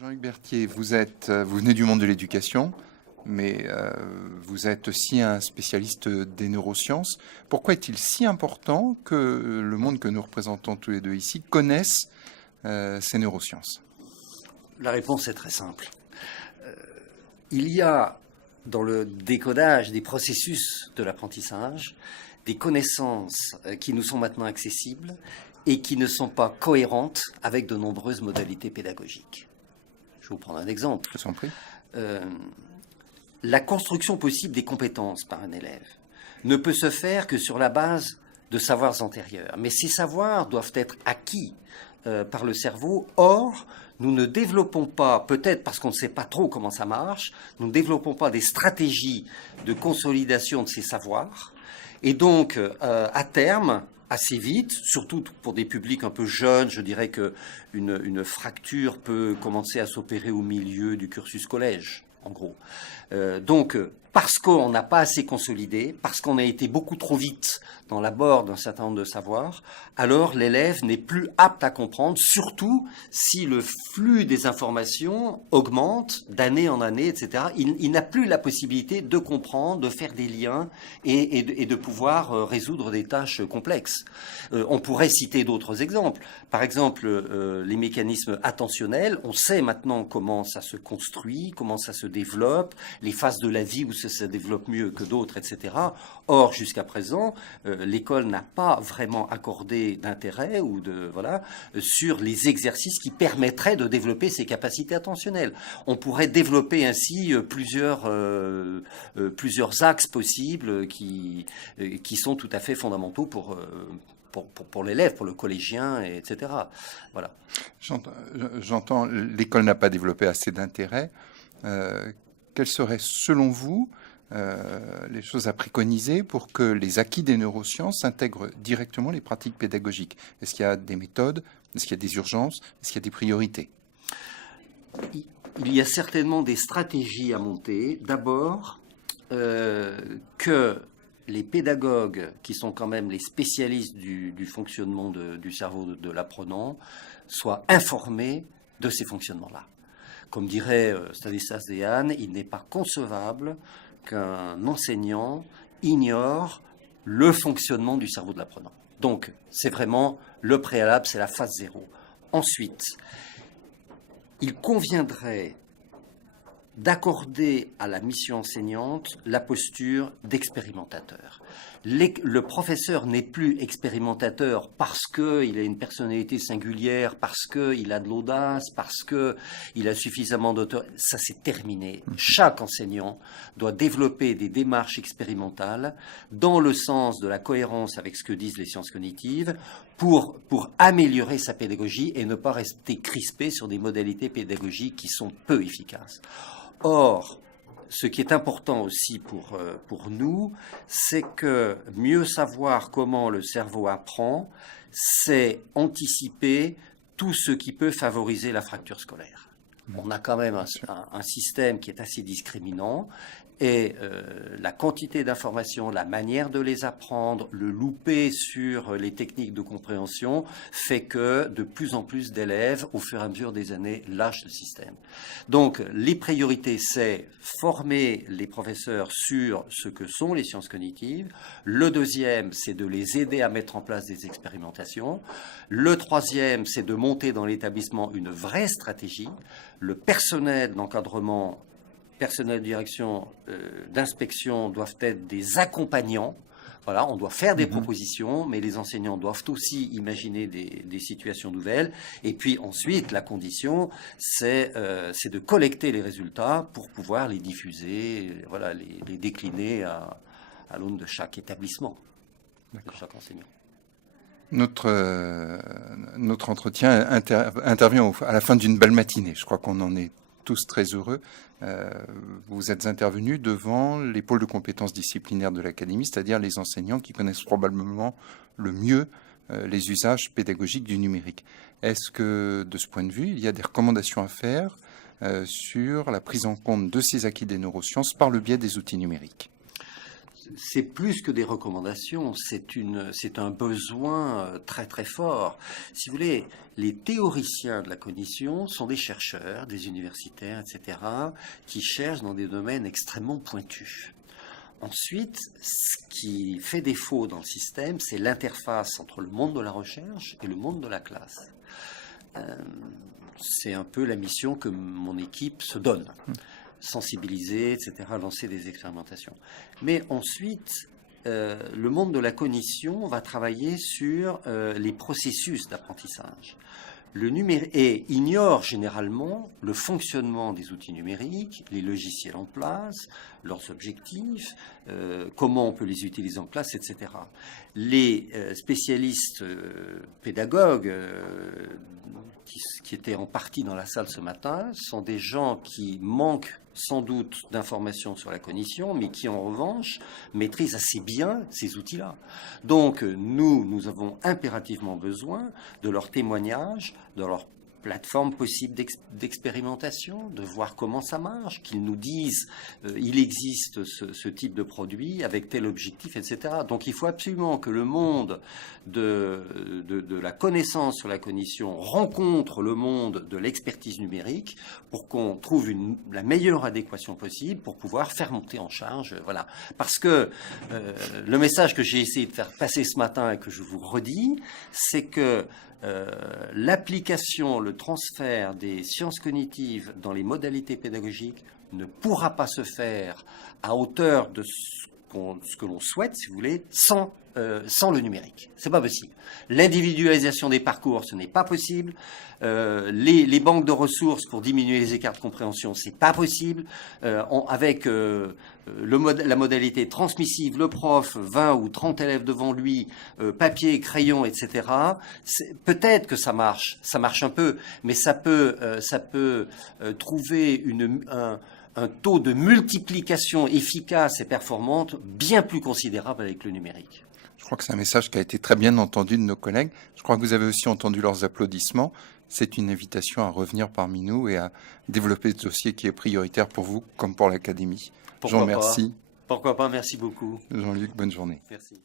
Jean-Luc Berthier, vous venez du monde de l'éducation, mais vous êtes aussi un spécialiste des neurosciences. Pourquoi est-il si important que le monde que nous représentons tous les deux ici connaisse ces neurosciences? La réponse est très simple. Il y a dans le décodage des processus de l'apprentissage des connaissances qui nous sont maintenant accessibles et qui ne sont pas cohérentes avec de nombreuses modalités pédagogiques. Je vais vous prendre un exemple. Je vous en prie. La construction possible des compétences par un élève ne peut se faire que sur la base de savoirs antérieurs. Mais ces savoirs doivent être acquis par le cerveau. Or, nous ne développons pas, peut-être parce qu'on ne sait pas trop comment ça marche, nous ne développons pas des stratégies de consolidation de ces savoirs. Et donc, à terme, assez vite, surtout pour des publics un peu jeunes, je dirais qu'une fracture peut commencer à s'opérer au milieu du cursus collège, en gros. Donc, parce qu'on n'a pas assez consolidé, parce qu'on a été beaucoup trop vite dans l'abord d'un certain nombre de savoirs, alors l'élève n'est plus apte à comprendre, surtout si le flux des informations augmente d'année en année, etc. Il n'a plus la possibilité de comprendre, de faire des liens et de pouvoir résoudre des tâches complexes. On pourrait citer d'autres exemples. Par exemple, les mécanismes attentionnels, on sait maintenant comment ça se construit, comment ça se développe, les phases de la vie où ça se développe mieux que d'autres, etc. Or, jusqu'à présent, l'école n'a pas vraiment accordé d'intérêt sur les exercices qui permettraient de développer ces capacités attentionnelles. On pourrait développer ainsi plusieurs axes possibles qui sont tout à fait fondamentaux pour l'élève, pour le collégien, etc. Voilà. J'entends, l'école n'a pas développé assez d'intérêt. Quelles seraient, selon vous, les choses à préconiser pour que les acquis des neurosciences intègrent directement les pratiques pédagogiques? Est-ce qu'il y a des méthodes? Est-ce qu'il y a des urgences? Est-ce qu'il y a des priorités? Il y a certainement des stratégies à monter. D'abord, que les pédagogues, qui sont quand même les spécialistes du fonctionnement du cerveau de l'apprenant, soient informés de ces fonctionnements-là. Comme dirait Stanislas Dehaene, il n'est pas concevable qu'un enseignant ignore le fonctionnement du cerveau de l'apprenant. Donc, c'est vraiment le préalable, c'est la phase 0. Ensuite, il conviendrait d'accorder à la mission enseignante la posture d'expérimentateur. Le professeur n'est plus expérimentateur parce qu'il a une personnalité singulière, parce qu'il a de l'audace, parce qu'il a suffisamment d'autorité. Ça, c'est terminé. Chaque enseignant doit développer des démarches expérimentales dans le sens de la cohérence avec ce que disent les sciences cognitives pour améliorer sa pédagogie et ne pas rester crispé sur des modalités pédagogiques qui sont peu efficaces. Or, ce qui est important aussi pour nous, c'est que mieux savoir comment le cerveau apprend, c'est anticiper tout ce qui peut favoriser la fracture scolaire. On a quand même un système qui est assez discriminant et la quantité d'informations, la manière de les apprendre, le louper sur les techniques de compréhension fait que de plus en plus d'élèves, au fur et à mesure des années, lâchent le système. Donc, les priorités, c'est former les professeurs sur ce que sont les sciences cognitives. Le deuxième, c'est de les aider à mettre en place des expérimentations. Le troisième, c'est de monter dans l'établissement une vraie stratégie. Le personnel d'encadrement, personnel de direction, d'inspection doivent être des accompagnants. Voilà, on doit faire des propositions, mais les enseignants doivent aussi imaginer des situations nouvelles. Et puis ensuite, la condition, c'est de collecter les résultats pour pouvoir les diffuser, voilà, les décliner à l'aune de chaque établissement, de chaque enseignant. Notre entretien intervient à la fin d'une belle matinée. Je crois qu'on en est tous très heureux. Vous êtes intervenus devant les pôles de compétences disciplinaires de l'Académie, c'est-à-dire les enseignants qui connaissent probablement le mieux les usages pédagogiques du numérique. Est-ce que, de ce point de vue, il y a des recommandations à faire sur la prise en compte de ces acquis des neurosciences par le biais des outils numériques? c'est plus que des recommandations, c'est un besoin très très fort. Si vous voulez, les théoriciens de la cognition sont des chercheurs, des universitaires, etc., qui cherchent dans des domaines extrêmement pointus. Ensuite, ce qui fait défaut dans le système, c'est l'interface entre le monde de la recherche et le monde de la classe. C'est un peu la mission que mon équipe se donne. Sensibiliser, etc., lancer des expérimentations. Mais ensuite, le monde de la cognition va travailler sur les processus d'apprentissage. Et ignore généralement le fonctionnement des outils numériques, les logiciels en place, leurs objectifs, comment on peut les utiliser en classe, etc. Les spécialistes pédagogues qui étaient en partie dans la salle ce matin sont des gens qui manquent sans doute d'informations sur la cognition, mais qui en revanche maîtrisent assez bien ces outils-là. Donc nous avons impérativement besoin de leurs témoignages, de leur plateforme possible d'expérimentation, de voir comment ça marche, qu'ils nous disent il existe ce type de produit avec tel objectif, etc. Donc il faut absolument que le monde de la connaissance sur la cognition rencontre le monde de l'expertise numérique pour qu'on trouve la meilleure adéquation possible pour pouvoir faire monter en charge. Voilà. Parce que le message que j'ai essayé de faire passer ce matin et que je vous redis, c'est que l'application, le transfert des sciences cognitives dans les modalités pédagogiques ne pourra pas se faire à hauteur de ce que l'on souhaite, si vous voulez, sans le numérique. C'est pas possible. L'individualisation des parcours, ce n'est pas possible. Les banques de ressources pour diminuer les écarts de compréhension, c'est pas possible. Avec la modalité transmissive, le prof, 20 ou 30 élèves devant lui, papier, crayon, etc. Peut-être que ça marche un peu, mais ça peut trouver un taux de multiplication efficace et performante bien plus considérable avec le numérique. Je crois que c'est un message qui a été très bien entendu de nos collègues. Je crois que vous avez aussi entendu leurs applaudissements. C'est une invitation à revenir parmi nous et à développer ce dossier qui est prioritaire pour vous comme pour l'Académie. Je vous remercie. Pourquoi pas, merci beaucoup. Jean-Luc, bonne journée. Merci.